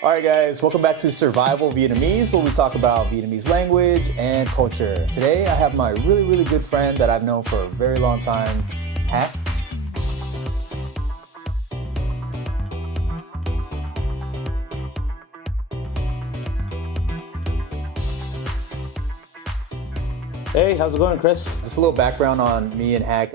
All right, guys, welcome back to Survival Vietnamese, where we talk about Vietnamese language and culture. Today, I have my really good friend that I've known for a very long time, Hac. Hey, how's it going, Chris? Just a little background on me and Hac.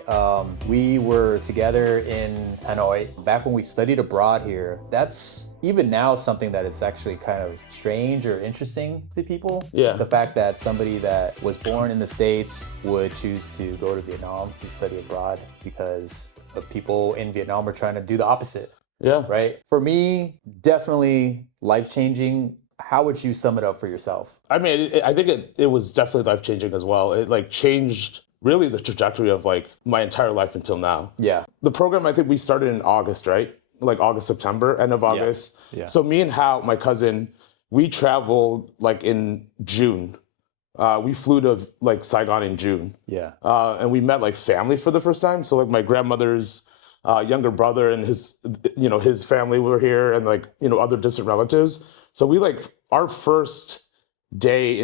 We were together in Hanoi back when we studied abroad here. That's even now something that is actually kind of strange or interesting to people. Yeah. The fact that somebody that was born in the States would choose to go to Vietnam to study abroad because the people in Vietnam are trying to do the opposite. Yeah. Right? For me, definitely life-changing. How would you sum it up for yourself? I mean, I think it was definitely life-changing as well. It like changed really the trajectory of like my entire life until now. Yeah. The program, I think we started in August, right? Like August, September, end of August. Yeah. So me and Hal, my cousin, we traveled like in June. We flew to like Saigon in June. Yeah. And we met like family for the first time. So like my grandmother's younger brother and his family were here, and like, other distant relatives. So we like our first day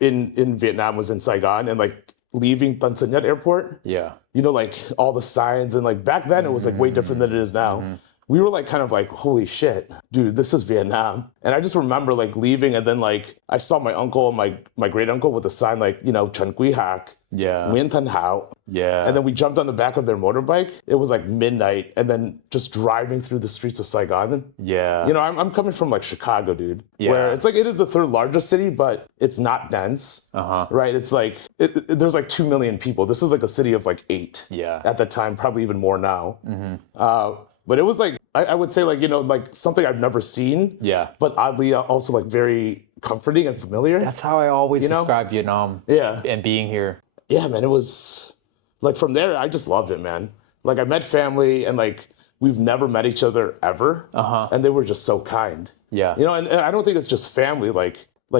in Vietnam was in Saigon, and like leaving Tan Son Nhat Airport. Yeah. Like all the signs, and like back then it was like way different than it is now. Mm-hmm. We were like kind of like, holy shit, dude, this is Vietnam. And I just remember like leaving, and then like I saw my uncle and my great uncle with a sign like, Trần Quý Hac. Yeah. Nguyen Thanh Hảo. Yeah. And then we jumped on the back of their motorbike. It was like midnight, and then just driving through the streets of Saigon. Yeah. I'm coming from like Chicago, dude. Yeah. Where it's like, it is the third largest city, but it's not dense. Right? It's like, there's like 2 million people. This is like a city of like 8. Yeah. At the time, probably even more now. Mm-hmm. But it was like, I would say like, like something I've never seen. Yeah. But oddly also like very comforting and familiar. That's how I always describe Vietnam. Yeah. And being here. Yeah, man, it was like from there, I just loved it, man. Like I met family, and like we've never met each other ever. And they were just so kind. Yeah. And I don't think it's just family, like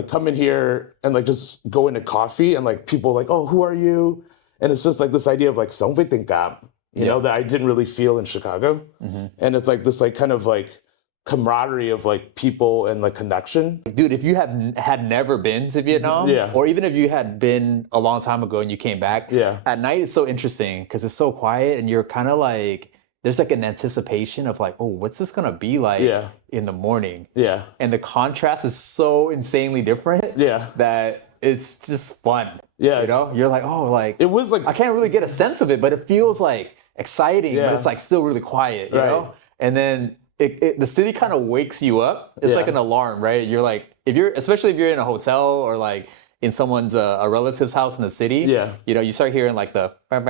come in here and like just go into coffee, and like people like, oh, who are you? And it's just like this idea of like sống với tình cảm, you know, that I didn't really feel in Chicago. Mm-hmm. And it's like this like kind of like camaraderie of like people and like connection. Dude, if you had never been to Vietnam, or even if you had been a long time ago and you came back, at night it's so interesting because it's so quiet, and you're kind of like, there's like an anticipation of like, oh, what's this gonna be like in the morning? Yeah. And the contrast is so insanely different that it's just fun. Yeah. You're like, oh, like, it was like, I can't really get a sense of it, but it feels like exciting, but it's like still really quiet, you know? And then the city kind of wakes you up. It's like an alarm, right? You're like, especially if you're in a hotel or like in someone's a relative's house in the city, you start hearing like the it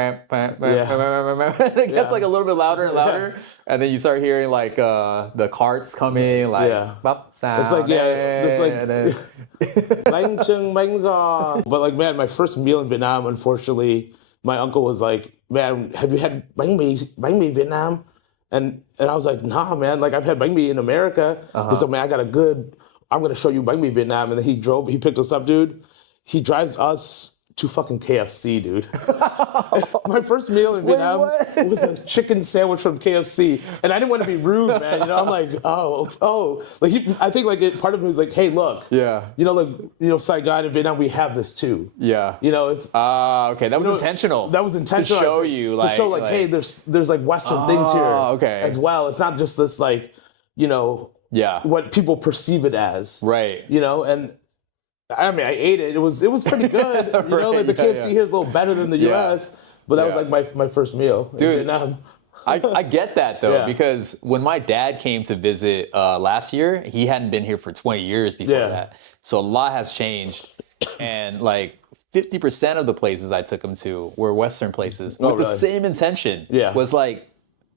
gets like a little bit louder and louder, and then you start hearing like the carts coming, like it's like this like bánh chưng bánh giò. But like, man, my first meal in Vietnam, unfortunately, my uncle was like, man, have you had bánh mì Vietnam? And I was like, nah, man, like I've had bánh mì in America. He's like, man, I'm going to show you bánh mì Vietnam. And then he picked us up, dude. He drives us to fucking KFC, dude. My first meal in Vietnam was a chicken sandwich from KFC. And I didn't want to be rude, man. I'm like, oh. Like I think like part of me was like, hey, look. Yeah. Saigon and Vietnam, we have this too. Yeah. It's okay. That was intentional. That was intentional. To show you like, to show like, hey, there's like Western things here as well. It's not just this like, what people perceive it as. Right. And I mean, I ate it. It was pretty good. Like the KFC here is a little better than the U.S., but that was like my first meal in Vietnam. I get that though, because when my dad came to visit last year, he hadn't been here for 20 years before that. So a lot has changed, and like 50% of the places I took him to were Western places with the same intention. Was like,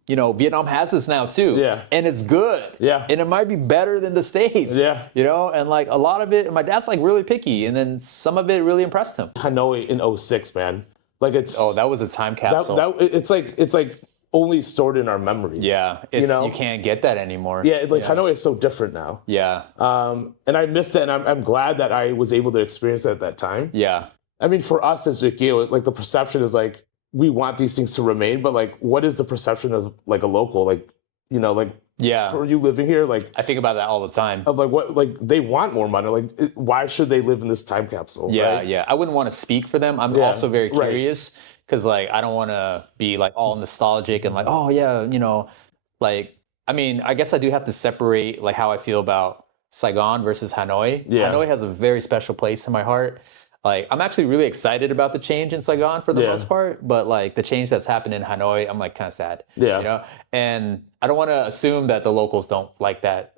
Vietnam has this now too. Yeah. And it's good. Yeah. And it might be better than the States. Yeah. And like a lot of it, my dad's like really picky, and then some of it really impressed him. Hanoi in 06, man. Like it's... Oh, that was a time capsule. It's like only stored in our memories. Yeah. You can't get that anymore. Yeah, like Hanoi is so different now. Yeah. And I missed it, and I'm glad that I was able to experience it at that time. Yeah. I mean, for us as Vietnamese, like the perception is like, we want these things to remain, but like, what is the perception of like a local? Like, like for you living here. Like, I think about that all the time. Of like what, like they want more money. Like, why should they live in this time capsule? Yeah, right? yeah. I wouldn't want to speak for them. I'm also very curious because like I don't want to be like all nostalgic and like, oh yeah, you know, like I mean, I guess I do have to separate like how I feel about Saigon versus Hanoi. Hanoi has a very special place in my heart. Like I'm actually really excited about the change in Saigon for the most part, but like the change that's happened in Hanoi, I'm like kind of sad. Yeah. You know? And I don't want to assume that the locals don't like that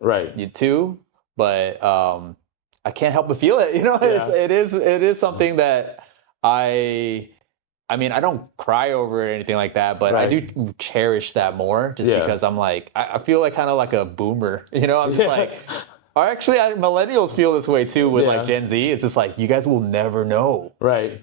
too, but I can't help but feel it. You know, it is something that I mean, I don't cry over it or anything like that, but I do cherish that more just because I'm like, I feel like kind of like a boomer, you know, I'm just like, or actually, millennials feel this way too with like Gen Z. It's just like, you guys will never know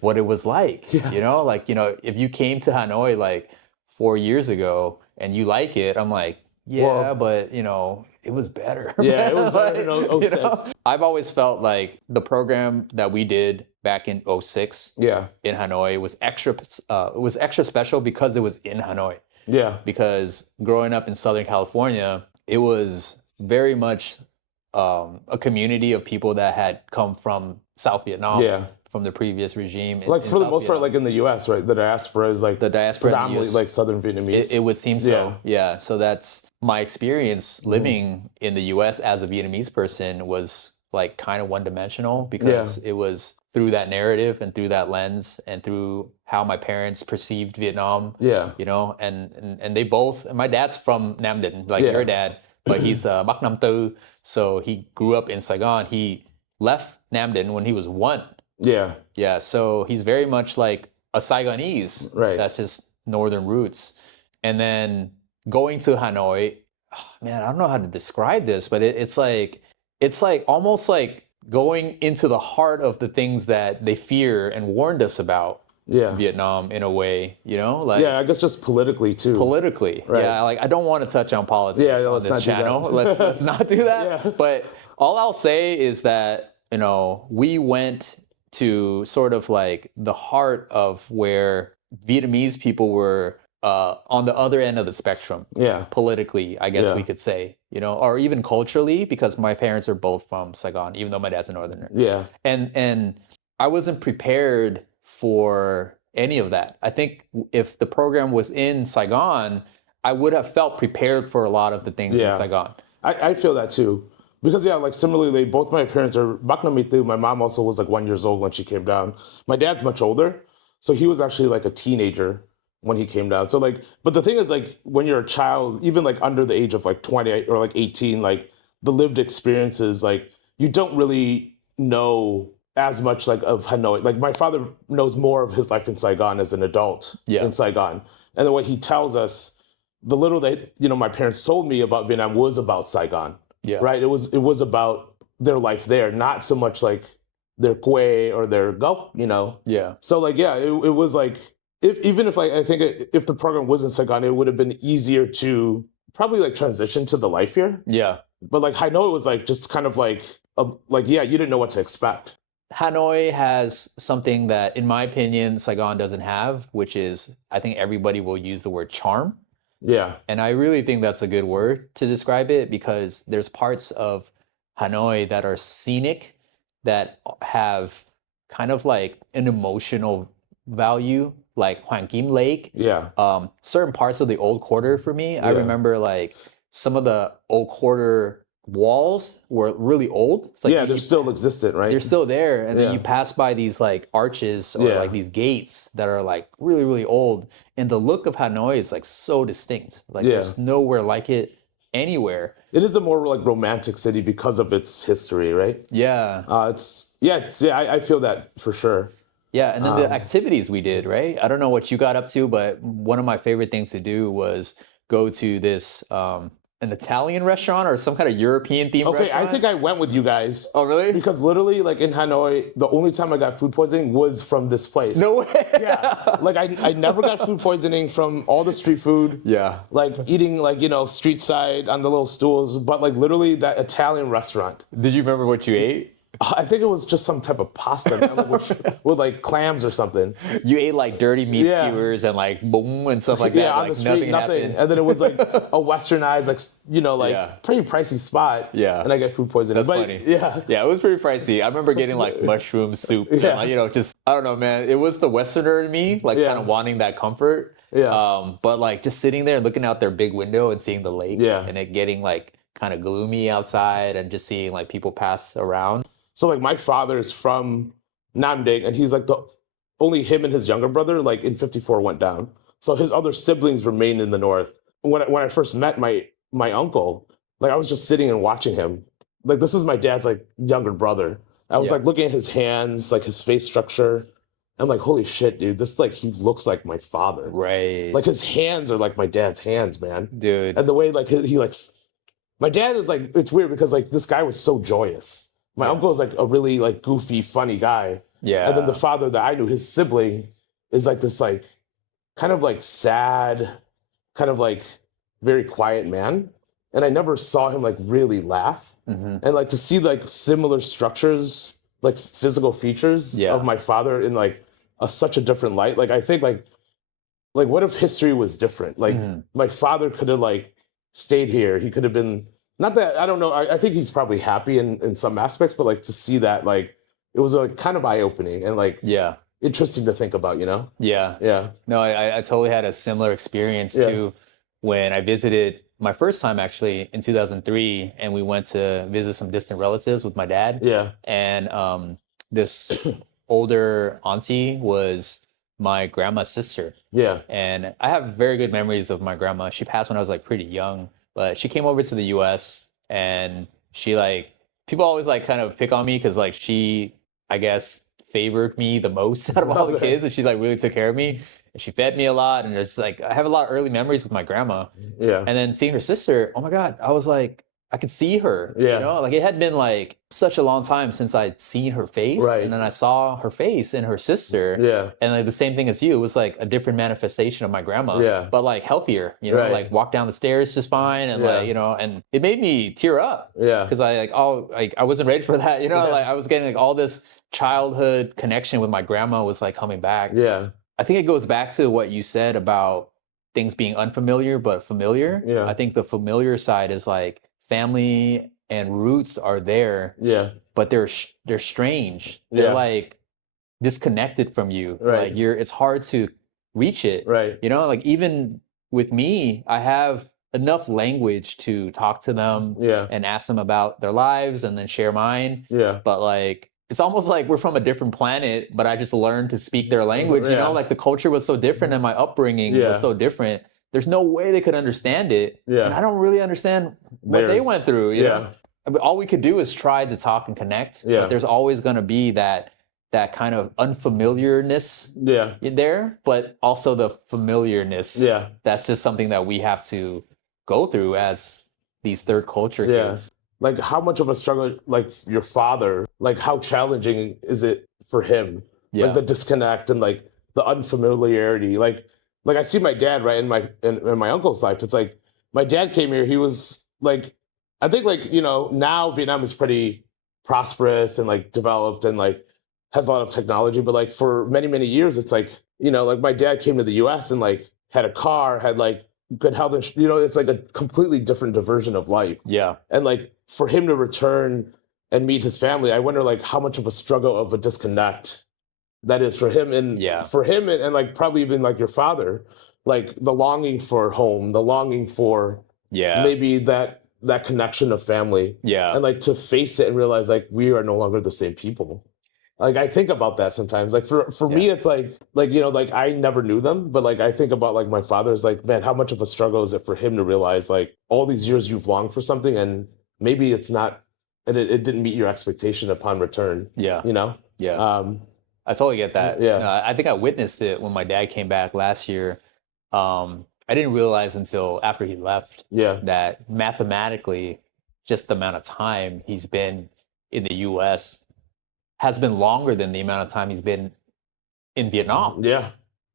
what it was like, you know, like, you know, if you came to Hanoi like 4 years ago and you like it, I'm like, but you know, it was better. Yeah, it was better in 06. You know? I've always felt like the program that we did back in 06 in Hanoi was extra special because it was in Hanoi. Yeah. Because growing up in Southern California, it was very much a community of people that had come from South Vietnam from the previous regime. Like for the most part, like in the U.S., right? The diaspora is like predominantly like Southern Vietnamese. It would seem so. Yeah. So that's my experience living in the U.S. as a Vietnamese person was like kind of one-dimensional because it was through that narrative and through that lens and through how my parents perceived Vietnam. Yeah. You know, and they both. And my dad's from Nam Dinh, like your dad, but he's Bắc Nam Tu. So he grew up in Saigon. He left Nam Dinh when he was 1. Yeah. Yeah. So he's very much like a Saigonese. Right. That's just northern roots. And then going to Hanoi, man, I don't know how to describe this, but it's like almost like going into the heart of the things that they fear and warned us about. Vietnam in a way, you know, like I guess just politically too. Politically, like I don't want to touch on politics on this channel. Let's not do that. But all I'll say is that you know we went to sort of like the heart of where Vietnamese people were on the other end of the spectrum. Politically, I guess we could say, you know, or even culturally, because my parents are both from Saigon, even though my dad's a northerner. And I wasn't prepared for any of that. I think if the program was in Saigon, I would have felt prepared for a lot of the things in Saigon. I feel that too. Because like similarly, both my parents are Bắc Nam Tu. My mom also was like 1 year old when she came down. My dad's much older. So he was actually like a teenager when he came down. So like, but the thing is like when you're a child, even like under the age of like 20 or like 18, like the lived experiences, like you don't really know as much like of Hanoi. Like my father knows more of his life in Saigon as an adult in Saigon. And then what he tells us, the little that, you know, my parents told me about Vietnam was about Saigon. Right. It was about their life there, not so much like their quê or their gulp, you know? So like, it was like, even if like, I think if the program was in Saigon, it would have been easier to probably like transition to the life here. But like Hanoi was like, just kind of like, you didn't know what to expect. Hanoi has something that, in my opinion, Saigon doesn't have, which is, I think everybody will use the word charm. And I really think that's a good word to describe it because there's parts of Hanoi that are scenic, that have kind of like an emotional value, like Hoàng Kim Lake. Certain parts of the old quarter for me, I remember like some of the old quarter walls were really old. It's like they're still existent, right? They're still there. And then you pass by these like arches or like these gates that are like really, really old. And the look of Hanoi is like so distinct. Like there's nowhere like it anywhere. It is a more like romantic city because of its history, right? I feel that for sure. And then the activities we did, right? I don't know what you got up to, but one of my favorite things to do was go to this an Italian restaurant or some kind of European themed restaurant? I think I went with you guys. Oh, really? Because literally, like in Hanoi, the only time I got food poisoning was from this place. No way. Like I never got food poisoning from all the street food. Like eating like, you know, street side on the little stools, but like literally that Italian restaurant. Did you remember what you ate? I think it was just some type of pasta, man, like with like clams or something. You ate like dirty meat skewers and like boom and stuff like that. Yeah, on like the street, nothing. And then it was like a westernized, like, you know, like pretty pricey spot. Yeah. And I get food poisoning. That's funny. Yeah. Yeah, it was pretty pricey. I remember getting like mushroom soup. And, like, you know, just, I don't know, man. It was the Westerner in me, like kind of wanting that comfort. Yeah. But like just sitting there and looking out their big window and seeing the lake. Yeah. And it getting like kind of gloomy outside and just seeing like people pass around. So like my father is from Nam Ding, and he's like only him and his younger brother, like in 54, went down. So his other siblings remained in the north. When I first met my uncle, like I was just sitting and watching him. Like this is my dad's like younger brother. I was like looking at his hands, like his face structure. I'm like, holy shit, dude, this like he looks like my father. Right. Like his hands are like my dad's hands, man. Dude. And the way like he like, my dad is like, it's weird because like this guy was so joyous. My uncle is like a really like goofy, funny guy. Yeah. And then the father that I knew, his sibling, is like this like kind of like sad, kind of like very quiet man. And I never saw him like really laugh. Mm-hmm. And like to see like similar structures, like physical features of my father in like such a different light. Like I think like what if history was different? Like my father could have like stayed here. He could have been, not that, I don't know. I think he's probably happy in some aspects, but like to see that, like, it was like kind of eye-opening and like interesting to think about, you know? Yeah. Yeah. No, I totally had a similar experience too when I visited my first time actually in 2003, and we went to visit some distant relatives with my dad. Yeah. And this older auntie was my grandma's sister. Yeah. And I have very good memories of my grandma. She passed when I was like pretty young. But she came over to the US, and she like, people always like kind of pick on me because like she, I guess, favored me the most out of all the kids, and she like really took care of me. And she fed me a lot, and it's like I have a lot of early memories with my grandma. Yeah. And then seeing her sister, oh my God, I was like, I could see her. Yeah. You know, like it had been like such a long time since I'd seen her face. Right. And then I saw her face and her sister. Yeah. And like the same thing as you, it was like a different manifestation of my grandma. Yeah. But like healthier, you know, like walk down the stairs just fine. And like, you know, and it made me tear up. Yeah. Because I wasn't ready for that. You know, like I was getting like all this childhood connection with my grandma was like coming back. Yeah. I think it goes back to what you said about things being unfamiliar but familiar. Yeah. I think the familiar side is like family and roots are there. Yeah. But they're strange. They're like disconnected from you. Right. Like it's hard to reach it. Right. You know, like even with me, I have enough language to talk to them and ask them about their lives and then share mine. Yeah. But like it's almost like we're from a different planet, but I just learned to speak their language. You know, like the culture was so different and my upbringing was so different. There's no way they could understand it. Yeah. And I don't really understand what they went through. You know? I mean, all we could do is try to talk and connect. Yeah. But there's always going to be that kind of unfamiliarness in there, but also the familiarness. Yeah. That's just something that we have to go through as these third culture kids. Like how much of a struggle, like your father, like how challenging is it for him? Yeah. Like the disconnect and like the unfamiliarity. Like I see my dad, right, in my uncle's life. It's like my dad came here, he was like, I think like, you know, now Vietnam is pretty prosperous and like developed and like has a lot of technology, but like for many, many years, it's like, you know, like my dad came to the US and like had a car, had like good health, you know, it's like a completely different diversion of life. Yeah. And like for him to return and meet his family, I wonder like how much of a struggle of a disconnect that is for him and for him and like probably even like your father, like the longing for home, the longing for maybe that connection of family. Yeah. And like to face it and realize like we are no longer the same people. Like I think about that sometimes. Like for me, it's like you know, like I never knew them, but like I think about like my father's like, man, how much of a struggle is it for him to realize like all these years you've longed for something and maybe it's not, and it didn't meet your expectation upon return. Yeah. You know? Yeah. I totally get that. Yeah. I think I witnessed it when my dad came back last year. I didn't realize until after he left that mathematically, just the amount of time he's been in the US has been longer than the amount of time he's been in Vietnam. Yeah.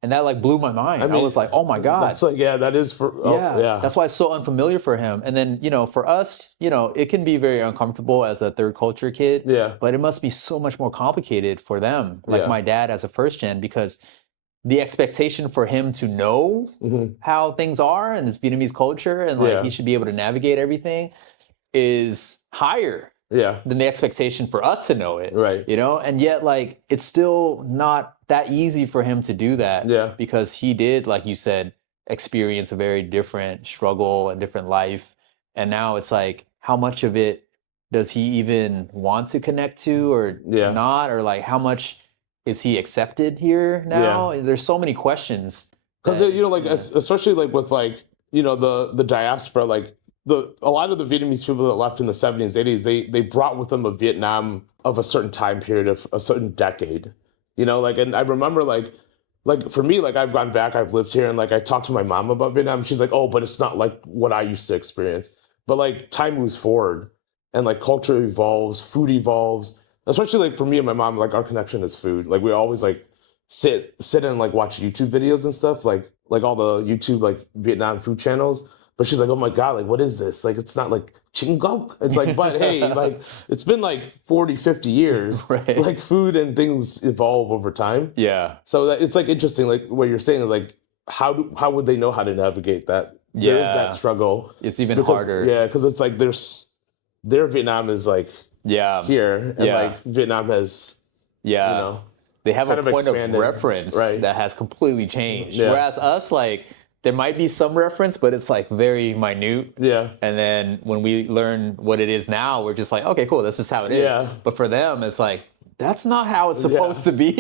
And that like blew my mind. I was like, oh my God. That's like, yeah, that is for, yeah. That's why it's so unfamiliar for him. And then, you know, for us, you know, it can be very uncomfortable as a third culture kid. Yeah. But it must be so much more complicated for them, like my dad as a first gen, because the expectation for him to know how things are in this Vietnamese culture and like he should be able to navigate everything is higher than the expectation for us to know it. Right. You know, and yet like it's still not that easy for him to do that. Yeah. Because he did, like you said, experience a very different struggle and different life. And now it's like, how much of it does he even want to connect to or not? Or like how much is he accepted here now? There's so many questions. Because you know, like especially like with like, you know, the diaspora, like a lot of the Vietnamese people that left in the 70s, 80s, they brought with them a Vietnam of a certain time period, of a certain decade. You know, like, and I remember like for me, like I've gone back, I've lived here, and like I talked to my mom about Vietnam. She's like, oh, but it's not like what I used to experience. But like time moves forward and like culture evolves, food evolves. Especially like for me and my mom, like our connection is food. Like we always like sit and like watch YouTube videos and stuff, like all the YouTube like Vietnam food channels. But she's like, oh my God, like what is this? Like it's not like chinh gok. It's like, but hey, like it's been like 40, 50 years. Right. Like food and things evolve over time. Yeah. So that, it's like interesting, like what you're saying, like how would they know how to navigate that? Yeah. There is that struggle. It's even harder. Yeah, because it's like their Vietnam is like here, and like Vietnam has you know, they have a point of reference that has completely changed. Whereas us, like there might be some reference, but it's like very minute. Yeah. And then when we learn what it is now, we're just like, okay, cool, that's just how it is. Yeah. But for them, it's like, that's not how it's supposed to be.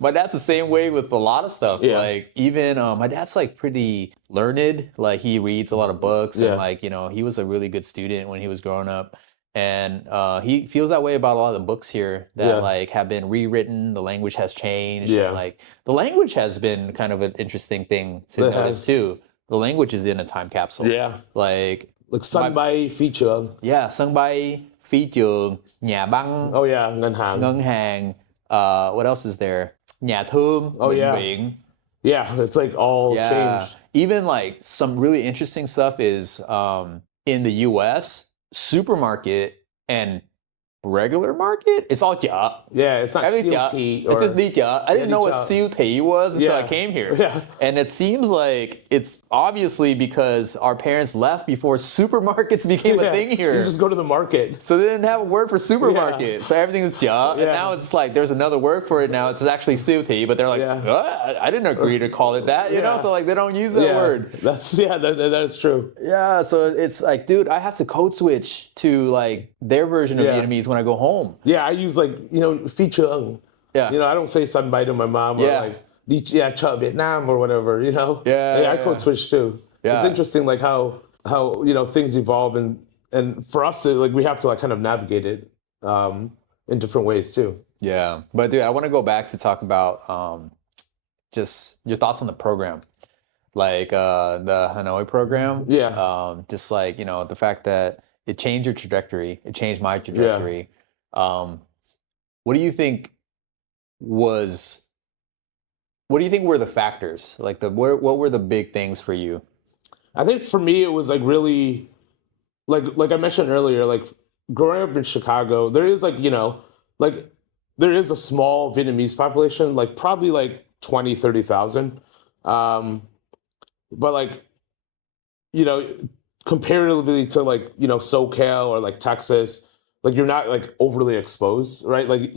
My dad's the same way with a lot of stuff. Like even my dad's like pretty learned. Like he reads a lot of books and like, you know, he was a really good student when he was growing up. And he feels that way about a lot of the books here that like have been rewritten. The language has changed. And, like the language has been kind of an interesting thing to notice too. The language is in a time capsule. Yeah. Like sân bay phi trường. Yeah, sân bay, phi trường, nhà băng. Oh yeah, ngân hàng. Ngân hàng. What else is there? Nhà thương. Oh yeah. Bệnh. Yeah, it's like all changed. Even like some really interesting stuff is in the US, supermarket and regular market, it's all chợ. Yeah, it's not siêu thị. It's just đi chợ. I didn't know what siêu thị was until I came here. Yeah. And it seems like it's obviously because our parents left before supermarkets became a thing here. You just go to the market. So they didn't have a word for supermarket. So everything is chợ. And now it's like there's another word for it now. It's actually siêu thị, but they're like, I didn't agree to call it that, you know? So like they don't use that word. That's that is true. Yeah, so it's like, dude, I have to code switch to like their version of Vietnamese when I go home. Yeah, I use like, you know, phi trường. Yeah. You know, I don't say sân bay to my mom or like chợ Vietnam or whatever, you know? I code switch too. Yeah. It's interesting like how you know things evolve and for us like we have to like kind of navigate it in different ways too. Yeah. But dude, I want to go back to talk about just your thoughts on the program. Like the Hanoi program. Yeah. Just like, you know, the fact that it changed your trajectory. It changed my trajectory. What do you think were the factors? Like what were the big things for you? I think for me it was like really like I mentioned earlier, like growing up in Chicago, there is like, you know, like there is a small Vietnamese population, like probably like 20, 30,000. But like, you know, comparatively to like, you know, SoCal or like Texas, like you're not like overly exposed, right? Like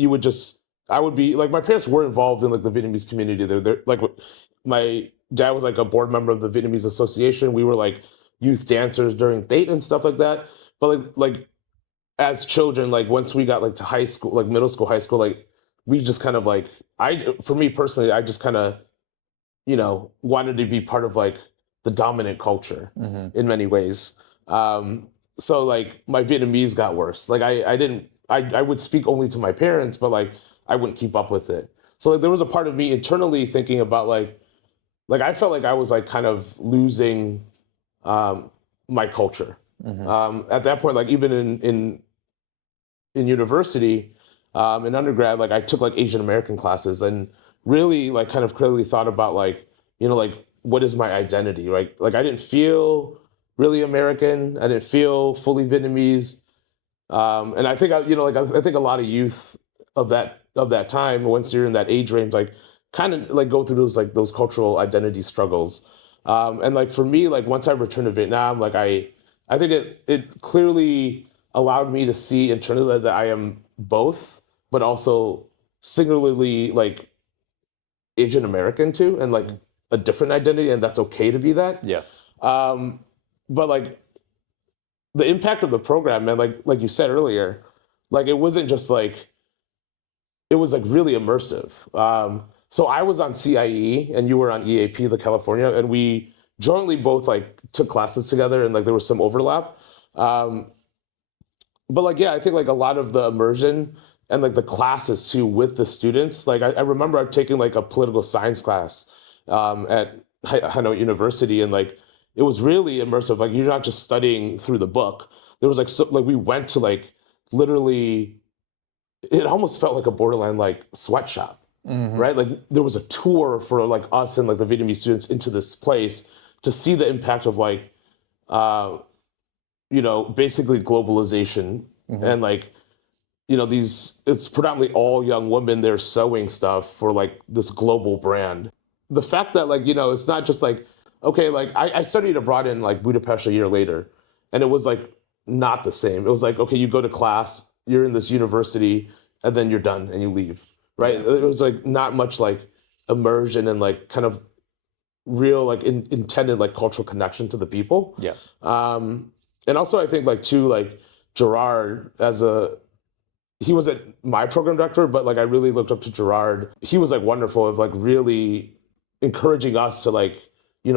I would be like, my parents were involved in like the Vietnamese community. They're like, my dad was like a board member of the Vietnamese Association. We were like youth dancers during Tết and stuff like that. But like as children, like once we got like to high school, like middle school, high school, like we just kind of like, for me personally, I just kind of, you know, wanted to be part of like the dominant culture in many ways. So like my Vietnamese got worse. Like I would speak only to my parents, but like I wouldn't keep up with it. So like there was a part of me internally thinking about like I felt like I was like kind of losing my culture. At that point, like even in university, in undergrad, like I took like Asian American classes, and really like kind of critically thought about like, like what is my identity, right? Like I didn't feel really American. I didn't feel fully Vietnamese. And I think I think a lot of youth of that time, once you're in that age range, like kind of like go through those cultural identity struggles. And like for me, like once I returned to Vietnam, like I think it clearly allowed me to see internally that I am both, but also singularly like Asian American too, and like a different identity, and that's okay to be that. Yeah. But like the impact of the program, man, like you said earlier, like it wasn't just like, it was like really immersive. So I was on CIE and you were on EAP, the California, and we jointly both like took classes together, and like there was some overlap. But like, yeah, I think like a lot of the immersion and like the classes too with the students, like I remember I taking like a political science class at Hanoi University, and like it was really immersive. Like you're not just studying through the book. There was like like we went to like literally, it almost felt like a borderline like sweatshop, right? Like there was a tour for like us and like the Vietnamese students into this place to see the impact of like basically globalization and like, it's predominantly all young women there sewing stuff for like this global brand. The fact that like, it's not just like, okay, like I studied abroad in like Budapest a year later, and it was like not the same. It was like, okay, you go to class, you're in this university, and then you're done and you leave, right? It was like not much like immersion and like kind of real like intended like cultural connection to the people. Yeah. And also I think like too, like Gerard he wasn't my program director, but like I really looked up to Gerard. He was like wonderful of like really encouraging us to like,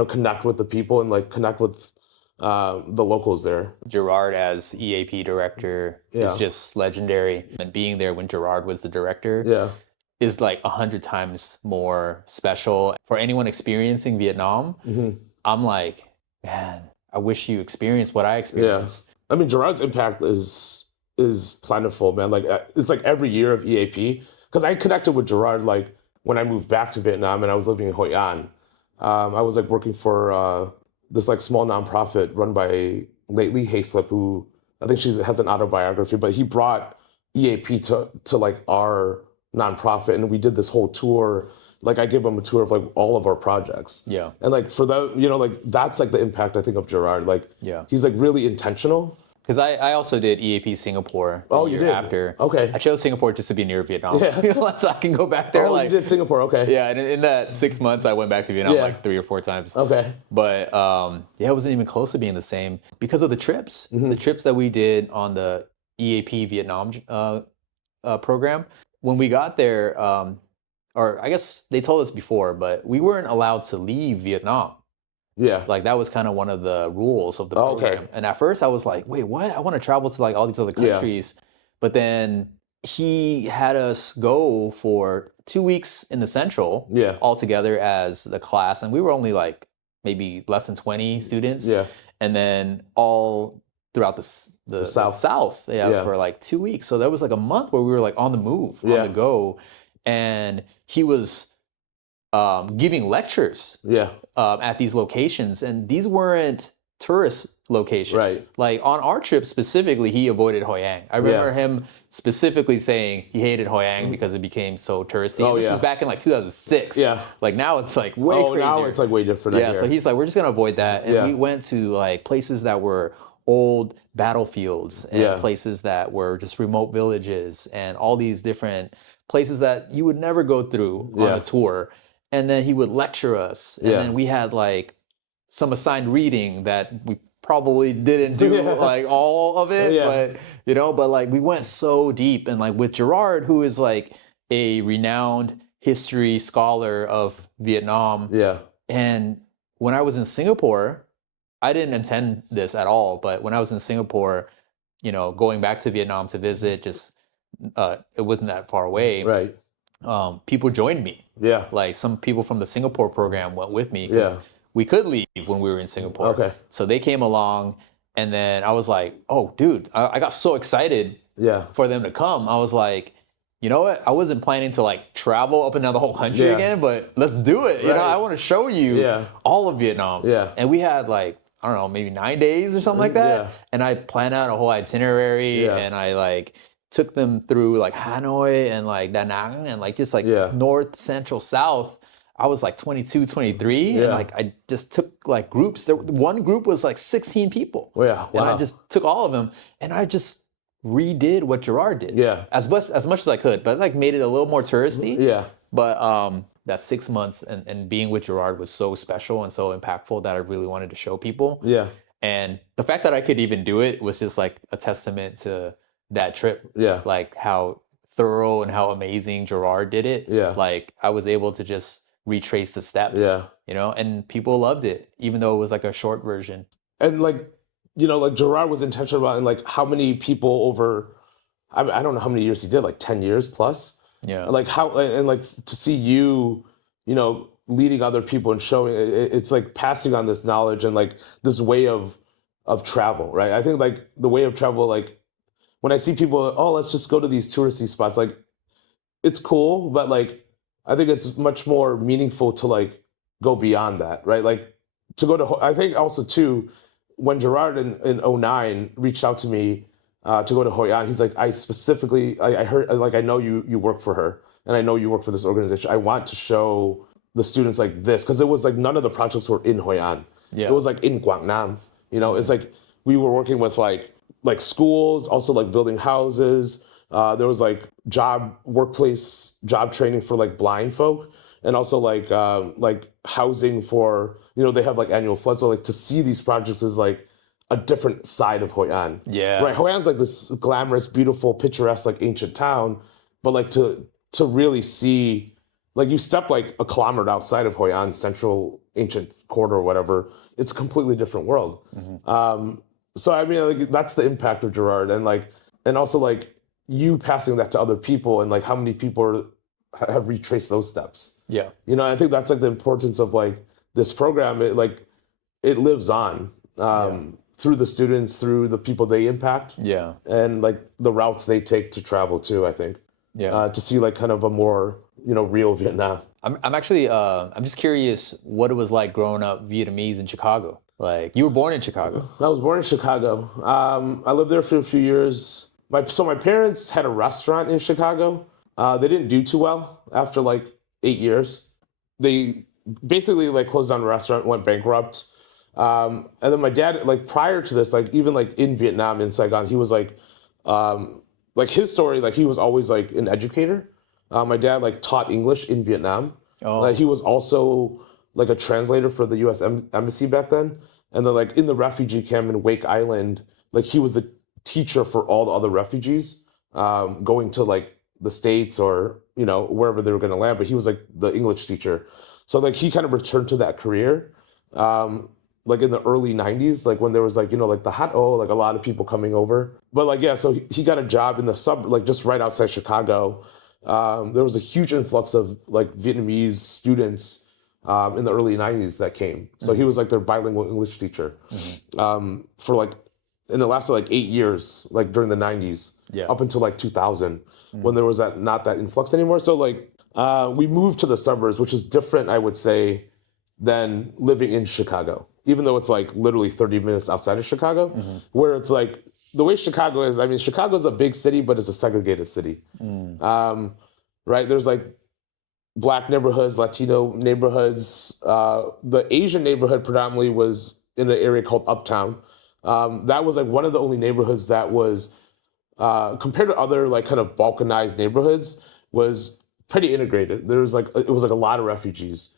connect with the people and like connect with the locals there. Gerard as EAP director is just legendary. And being there when Gerard was the director is like 100 times more special. For anyone experiencing Vietnam, I'm like, man, I wish you experienced what I experienced. Yeah. I mean, Gerard's impact is plentiful, man. Like it's like every year of EAP, because I connected with Gerard like when I moved back to Vietnam and I was living in Hoi An. I was like working for this like small nonprofit run by Lately Hayslip, who I think she has an autobiography, but he brought EAP to like our nonprofit, and we did this whole tour. Like I gave him a tour of like all of our projects. Yeah. And like for that, like that's like the impact I think of Gerard. Like he's like really intentional. Because I also did EAP Singapore the you year did? after. Okay. I chose Singapore just to be near Vietnam. Yeah. So I can go back there. Oh, like, you did Singapore, okay. Yeah, and in that 6 months, I went back to Vietnam like 3 or 4 times. Okay. But it wasn't even close to being the same because of the trips. The trips that we did on the EAP Vietnam program. When we got there, or I guess they told us before, but we weren't allowed to leave Vietnam. Yeah. Like that was kind of one of the rules of the program. Okay. And at first I was like, wait, what? I want to travel to like all these other countries. Yeah. But then he had us go for 2 weeks in the Central all together as the class. And we were only like maybe less than 20 students. Yeah. And then all throughout the South for like 2 weeks. So that was like a month where we were like on the move, on the go. And he was giving lectures at these locations, and these weren't tourist locations. Right. Like on our trip specifically, he avoided Hoi An. I remember him specifically saying he hated Hoi An because it became so touristy. Oh, this was back in like 2006. Yeah. Like now it's like way crazier. Now it's like way different. Yeah. So he's like, we're just gonna avoid that, and we went to like places that were old battlefields and places that were just remote villages and all these different places that you would never go through on a tour. And then he would lecture us. And then we had like some assigned reading that we probably didn't do like all of it, but like we went so deep. And like with Gerard, who is like a renowned history scholar of Vietnam. Yeah. And when I was in Singapore, I didn't intend this at all, but when I was in Singapore, going back to Vietnam to visit, just it wasn't that far away. Right. People joined me. Yeah. Like some people from the Singapore program went with me. Yeah. We could leave when we were in Singapore. Okay. So they came along, and then I was like, oh, dude, I got so excited for them to come. I was like, you know what? I wasn't planning to like travel up and down the whole country again, but let's do it. You know, I want to show you all of Vietnam. Yeah. And we had like, I don't know, maybe 9 days or something like that. Yeah. And I planned out a whole itinerary and I like took them through like Hanoi and like Da Nang and like just like north, central, south. I was like 22, 23 and like I just took like groups. One group was like 16 people. Wow. And I just took all of them and I just redid what Gerard did. Yeah. As much as I could, but like made it a little more touristy. Yeah. But that 6 months and being with Gerard was so special and so impactful that I really wanted to show people. Yeah. And the fact that I could even do it was just like a testament to that trip. Yeah. Like how thorough and how amazing Gerard did it. Yeah. Like I was able to just retrace the steps. Yeah. You know, and people loved it, even though it was like a short version. And like, you know, like Gerard was intentional about, and like how many people over, I don't know how many years he did, like 10 years plus. Yeah. Like how, and like to see you, you know, leading other people and showing, it's like passing on this knowledge and like this way of travel, right? I think like the way of travel, like when I see people, oh, let's just go to these touristy spots, like it's cool, but like, I think it's much more meaningful to like go beyond that, right? Like to go to, I think also too, when Gerard in 2009 reached out to me to go to Hoi An, he's like, I specifically, I heard, like, I know you work for her and I know you work for this organization. I want to show the students like this, because it was like none of the projects were in Hoi An. Yeah. It was like in Quang Nam, you know, it's like we were working with like schools, also like building houses. There was like workplace job training for like blind folk, and also like housing for, you know, they have like annual floods. So like to see these projects is like a different side of Hoi An. Yeah. Right. Hoi An's like this glamorous, beautiful, picturesque, like ancient town, but like to really see, like you step like a kilometer outside of Hoi An, central ancient corridor or whatever, it's a completely different world. Mm-hmm. So I mean, like that's the impact of Gerard, and also like you passing that to other people, and like how many people have retraced those steps. Yeah. You know, I think that's like the importance of like this program. It lives on through the students, through the people they impact. Yeah. And like the routes they take to travel too, I think. Yeah. To see like kind of a more, you know, real Vietnam. I'm actually I'm just curious what it was like growing up Vietnamese in Chicago. Like you were born in Chicago. I was born in Chicago. I lived there for a few years. My parents had a restaurant in Chicago. They didn't do too well after like 8 years. They basically like closed down the restaurant, went bankrupt. And then my dad, like prior to this, like even like in Vietnam, in Saigon, he was like his story, like he was always like an educator. My dad like taught English in Vietnam. Oh. Like he was also like a translator for the U.S. Embassy back then. And then like in the refugee camp in Wake Island, like he was the teacher for all the other refugees going to like the States or, you know, wherever they were going to land, but he was like the English teacher. So like he kind of returned to that career like in the early 90s, like when there was like, you know, like the like a lot of people coming over. But like, yeah, so he got a job in the like just right outside Chicago. There was a huge influx of like Vietnamese students in the early 90s that came. So he was like their bilingual English teacher for like, and it lasted like 8 years, like during the 90s, up until like 2000, when there was not that influx anymore. So like we moved to the suburbs, which is different, I would say, than living in Chicago, even though it's like literally 30 minutes outside of Chicago, where it's like the way Chicago is. I mean, Chicago's a big city, but it's a segregated city, right? There's like Black neighborhoods, Latino neighborhoods. The Asian neighborhood predominantly was in an area called Uptown. That was like one of the only neighborhoods that was, compared to other like kind of balkanized neighborhoods, was pretty integrated. There was like, it was like a lot of refugees,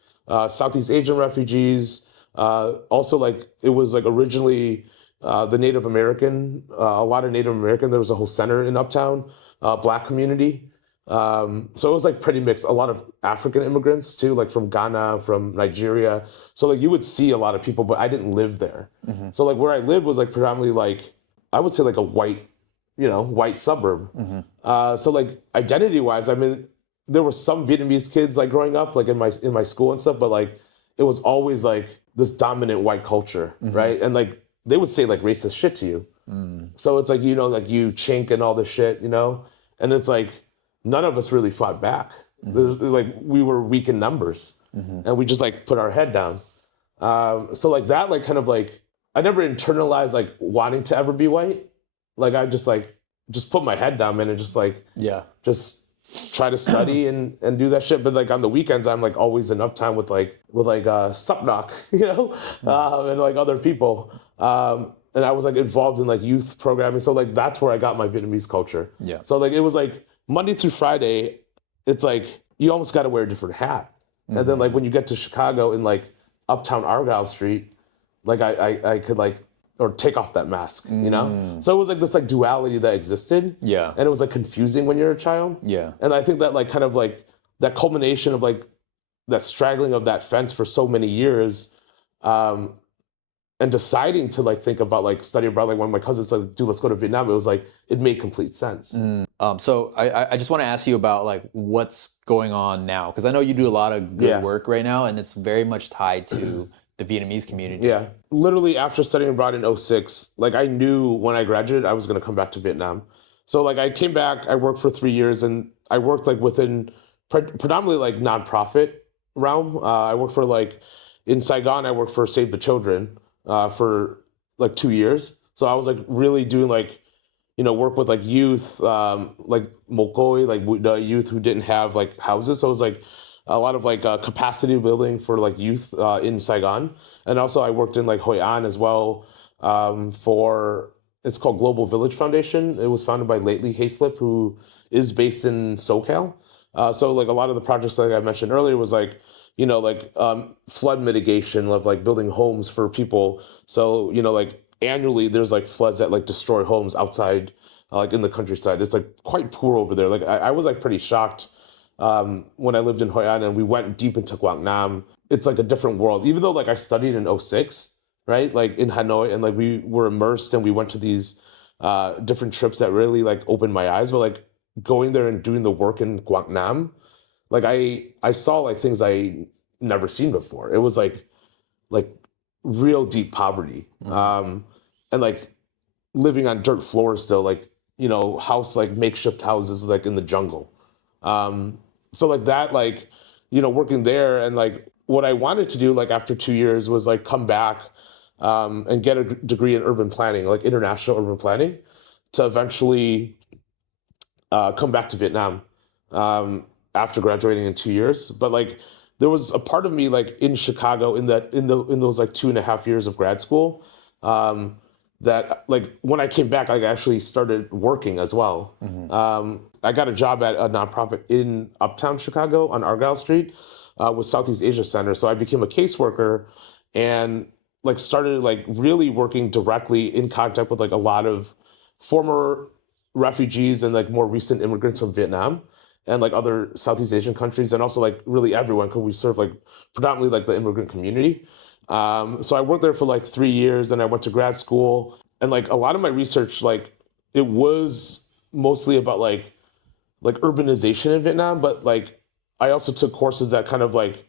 Southeast Asian refugees. Also like, it was like originally the Native American, a lot of Native American. There was a whole center in Uptown, Black community. So it was like pretty mixed. A lot of African immigrants too, like from Ghana, from Nigeria. So like you would see a lot of people, but I didn't live there. So like where I lived was like predominantly like, I would say like a white suburb. So like identity wise, I mean, there were some Vietnamese kids like growing up, like in my school and stuff, but like it was always like this dominant white culture, right? And like they would say like racist shit to you. So it's like, you know, like you chink and all this shit, you know? And it's like, none of us really fought back. Like we were weak in numbers, and we just like put our head down. So like that, like kind of like I never internalized like wanting to ever be white. Like I just put my head down, man, and just like just try to study and do that shit. But like on the weekends, I'm like always in uptown with Supnock, and like other people. And I was like involved in like youth programming. So like that's where I got my Vietnamese culture. Yeah. So like it was like Monday through Friday, it's like you almost got to wear a different hat. And then like when you get to Chicago in like uptown Argyle Street, like I could like or take off that mask, So it was like this like duality that existed. Yeah. And it was like confusing when you're a child. Yeah. And I think that like kind of like that culmination of like that straggling of that fence for so many years, and deciding to like think about like study abroad, like when my cousins said, dude, let's go to Vietnam, it was like, it made complete sense. So I just want to ask you about like what's going on now, because I know you do a lot of good work right now, and it's very much tied to the Vietnamese community. Yeah, literally after studying abroad in 2006, like I knew when I graduated, I was going to come back to Vietnam. So like I came back, I worked for 3 years, and I worked like within predominantly like nonprofit realm. I worked for like, in Saigon, I worked for Save the Children for like 2 years. So I was like really doing like, work with like youth, like Mokoi, like the youth who didn't have like houses. So it was like a lot of like capacity building for like youth in Saigon. And also I worked in like Hoi An as well it's called Global Village Foundation. It was founded by Lately Hayslip, who is based in SoCal. So like a lot of the projects like I mentioned earlier was like, flood mitigation of like building homes for people. So, like annually there's like floods that like destroy homes outside, like in the countryside. It's like quite poor over there. Like I was like pretty shocked when I lived in Hoi An and we went deep into Quang Nam. It's like a different world, even though like I studied in 2006, right? Like in Hanoi, and like we were immersed and we went to these different trips that really like opened my eyes. But like going there and doing the work in Quang Nam, like I saw like things I never seen before. It was like real deep poverty, and like living on dirt floors still, like house like makeshift houses like in the jungle. So like that, like working there, and like what I wanted to do like after 2 years was like come back and get a degree in urban planning, like international urban planning, to eventually come back to Vietnam. After graduating in 2 years. But like there was a part of me like in Chicago in those like 2.5 years of grad school, that like when I came back, I actually started working as well. I got a job at a nonprofit in uptown Chicago on Argyle Street with Southeast Asia Center. So I became a caseworker and like started like really working directly in contact with like a lot of former refugees and like more recent immigrants from Vietnam and like other Southeast Asian countries, and also like really everyone, because we serve like predominantly like the immigrant community. So I worked there for like 3 years, and I went to grad school, and like a lot of my research, like it was mostly about like urbanization in Vietnam, but like I also took courses that kind of like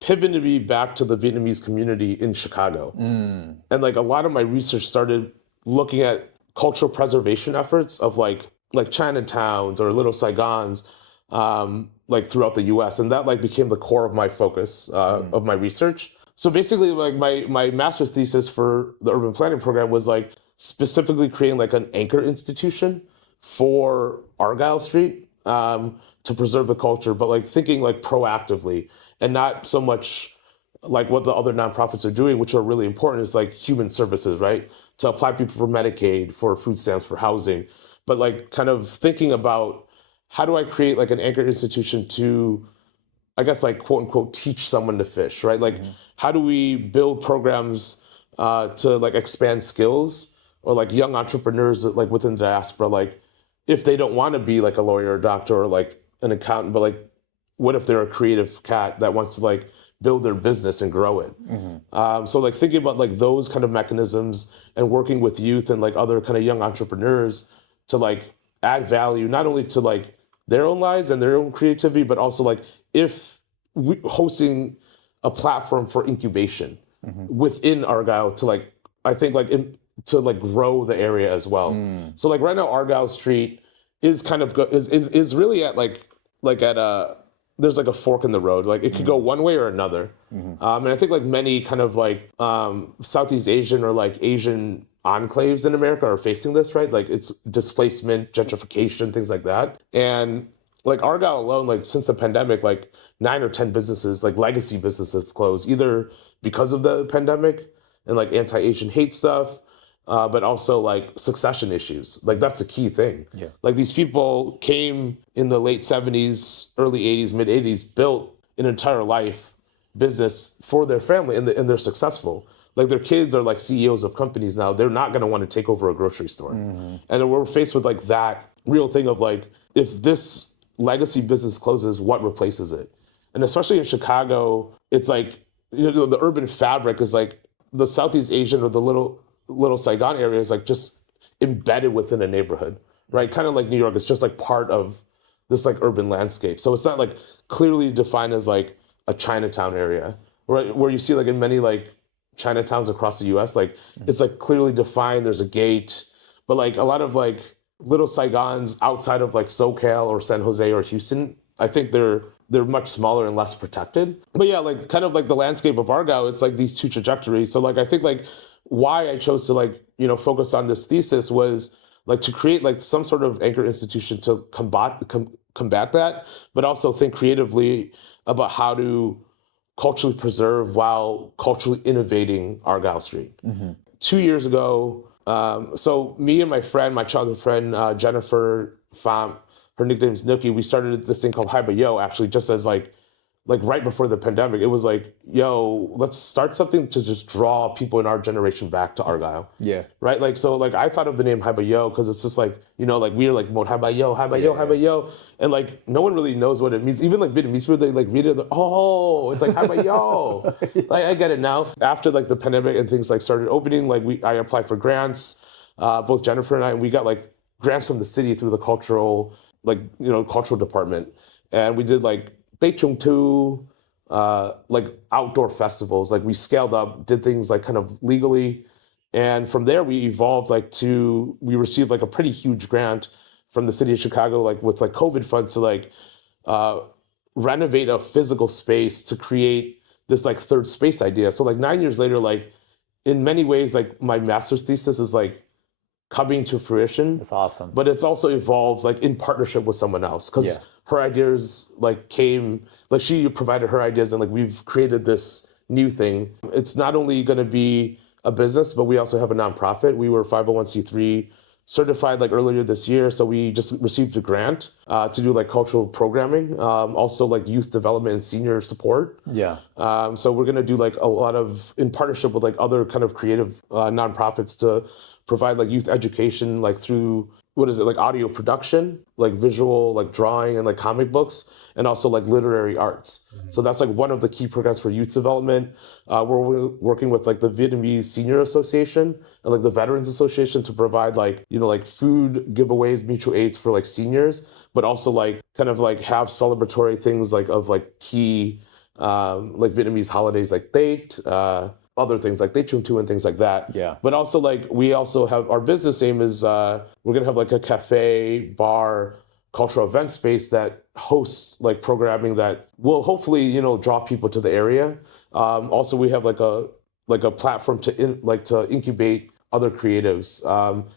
pivoted me back to the Vietnamese community in Chicago. And like a lot of my research started looking at cultural preservation efforts of like Chinatowns or little Saigons, like throughout the U.S. And that like became the core of my focus of my research. So basically like my master's thesis for the urban planning program was like specifically creating like an anchor institution for Argyle Street to preserve the culture, but like thinking like proactively and not so much like what the other nonprofits are doing, which are really important, is like human services, right? To apply people for Medicaid, for food stamps, for housing, but like kind of thinking about how do I create like an anchor institution to, I guess, like quote unquote, teach someone to fish, right? Like how do we build programs to like expand skills, or like young entrepreneurs that, like within the diaspora, like if they don't want to be like a lawyer or doctor or like an accountant, but like what if they're a creative cat that wants to like build their business and grow it? So like thinking about like those kind of mechanisms and working with youth and like other kind of young entrepreneurs to like add value, not only to like their own lives and their own creativity, but also like if we hosting a platform for incubation within Argyle to like, I think like to like grow the area as well. So like right now Argyle Street is kind of is really at like at a there's like a fork in the road. Like it could go one way or another. And I think like many kind of like Southeast Asian or like Asian enclaves in America are facing this, right? Like it's displacement, gentrification, things like that. And like Argyle alone, like since the pandemic, like 9 or 10 businesses, like legacy businesses have closed, either because of the pandemic and like anti-Asian hate stuff, but also like succession issues. Like that's the key thing. Yeah. Like these people came in the late 70s, early 80s, mid 80s, built an entire life business for their family, and they're successful. Like their kids are like CEOs of companies now. They're not going to want to take over a grocery store. And we're faced with like that real thing of like, if this legacy business closes, what replaces it? And especially in Chicago, it's like, you know, the urban fabric is like the Southeast Asian or the little Saigon area is like just embedded within a neighborhood, right? Kind of like New York, it's just like part of this like urban landscape. So it's not like clearly defined as like a Chinatown area, right? Where you see like in many like Chinatowns across the US, like it's like clearly defined, there's a gate, but like a lot of like little Saigons outside of like SoCal or San Jose or Houston, I think they're much smaller and less protected. But yeah, like kind of like the landscape of Argyle, it's like these two trajectories. So like I think like why I chose to like, you know, focus on this thesis was like to create like some sort of anchor institution to combat that, but also think creatively about how to culturally preserve while culturally innovating Argyle Street. 2 years ago, so me and my childhood friend, Jennifer Pham, her nickname's Nookie, we started this thing called Hai Ba Yo, actually just as like right before the pandemic. It was like, yo, let's start something to just draw people in our generation back to Argyle. Yeah. Right? Like, so like I thought of the name Hai Ba Yo because it's just like, you know, like we're like, Hai Ba Yo, Hai Ba Yo, Hai Ba Yo. And like, no one really knows what it means. Even like Vietnamese people, they like read it, like, oh, it's like Hai Ba Yo. Like, I get it now. After like the pandemic and things like started opening, like I applied for grants, both Jennifer and I, and we got like grants from the city through the cultural department. And we did like Tây Trung Thu, like outdoor festivals. Like we scaled up, did things like kind of legally. And from there we evolved we received like a pretty huge grant from the city of Chicago, like with like COVID funds to like renovate a physical space to create this like third space idea. So like 9 years later, like in many ways, like my master's thesis is like coming to fruition. That's awesome. But it's also evolved like in partnership with someone else, because her ideas like came, like she provided her ideas and like we've created this new thing. It's not only going to be a business, but we also have a nonprofit. We were 501c3 certified like earlier this year. So we just received a grant to do like cultural programming, also like youth development and senior support. Yeah. So we're going to do like a lot of, in partnership with like other kind of creative nonprofits to provide like youth education, like through, like audio production, like visual, like drawing and like comic books, and also like literary arts. So that's like one of the key programs for youth development. We're working with like the Vietnamese Senior Association and like the Veterans Association to provide like, you know, like food giveaways, mutual aids for like seniors, but also like kind of like have celebratory things like of like key like Vietnamese holidays like Tết, other things like Tây Trung Thu and things like that. Yeah. But also like we also have our business aim is we're gonna have like a cafe, bar, cultural event space that hosts like programming that will hopefully, you know, draw people to the area. Also, we have like a platform to incubate other creatives.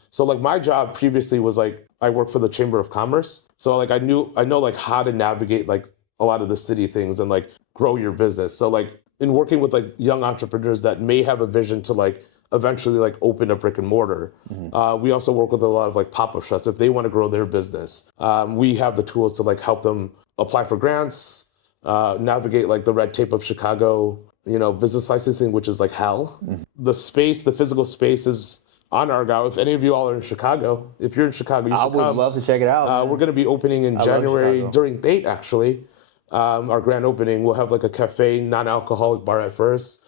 So like my job previously was like I worked for the Chamber of Commerce. So like I know like how to navigate like a lot of the city things and like grow your business. So like in working with like young entrepreneurs that may have a vision to like eventually like open a brick and mortar. We also work with a lot of like pop-up shops if they want to grow their business. We have the tools to like help them apply for grants, navigate like the red tape of Chicago, you know, business licensing, which is like hell. The physical space is on Argyle. If any of you all are in Chicago, if you're in Chicago, you should come. I would love to check it out. We're going to be opening in January during Date, actually. Our grand opening, we'll have like a cafe, non-alcoholic bar at first.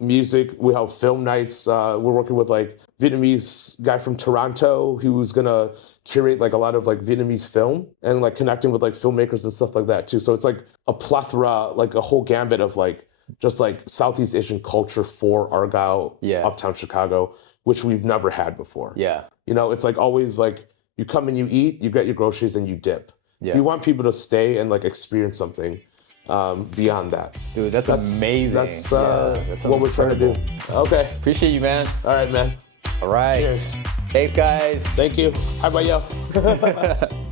Music, we have film nights. We're working with like Vietnamese guy from Toronto who's gonna curate like a lot of like Vietnamese film and like connecting with like filmmakers and stuff like that too. So it's like a plethora, like a whole gambit of like just like Southeast Asian culture for Argyle, uptown Chicago, which we've never had before. Yeah. You know, it's like always like You come and you eat, you get your groceries, and you dip. Yeah. We want people to stay and like experience something beyond that. Dude, that's amazing. That's what we're trying to do. Okay. Appreciate you, man. All right, man. All right. Cheers. Thanks, guys. Thank you. How about you?